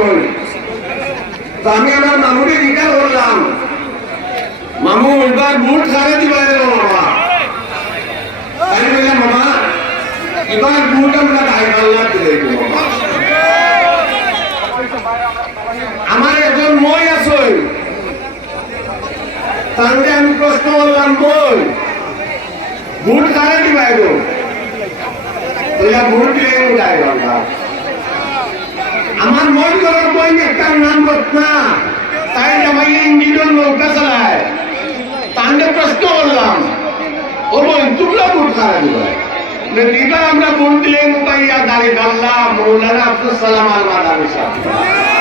করুন। তো আমি আমার মামুকে জিজ্ঞাসা করলাম, মামু এবার ভোট কারে দিবা বাবা? তাই বললাম, মামা এবার ভোট আমরা দায়িত্ব দিয়ে দেব। আমার একজন মই আছে, তাহলে আমি প্রশ্ন করলাম, বল ভোট কারে দিবা গো? ভোট দিলে দায়িত্ব। আমার মন করার বই একটা নাম না, তাই আমার ইঞ্জিনের নৌকা চালায়। তাহলে প্রশ্ন করলাম, ও বই তোমরা ভোট কারা দিবা? দিবা আমরা ভোট দিলে মোবাইল দাঁড়িয়ে আল্লাহ মৌলানা আব্দুল সালাম আল মাদানী সাহেব।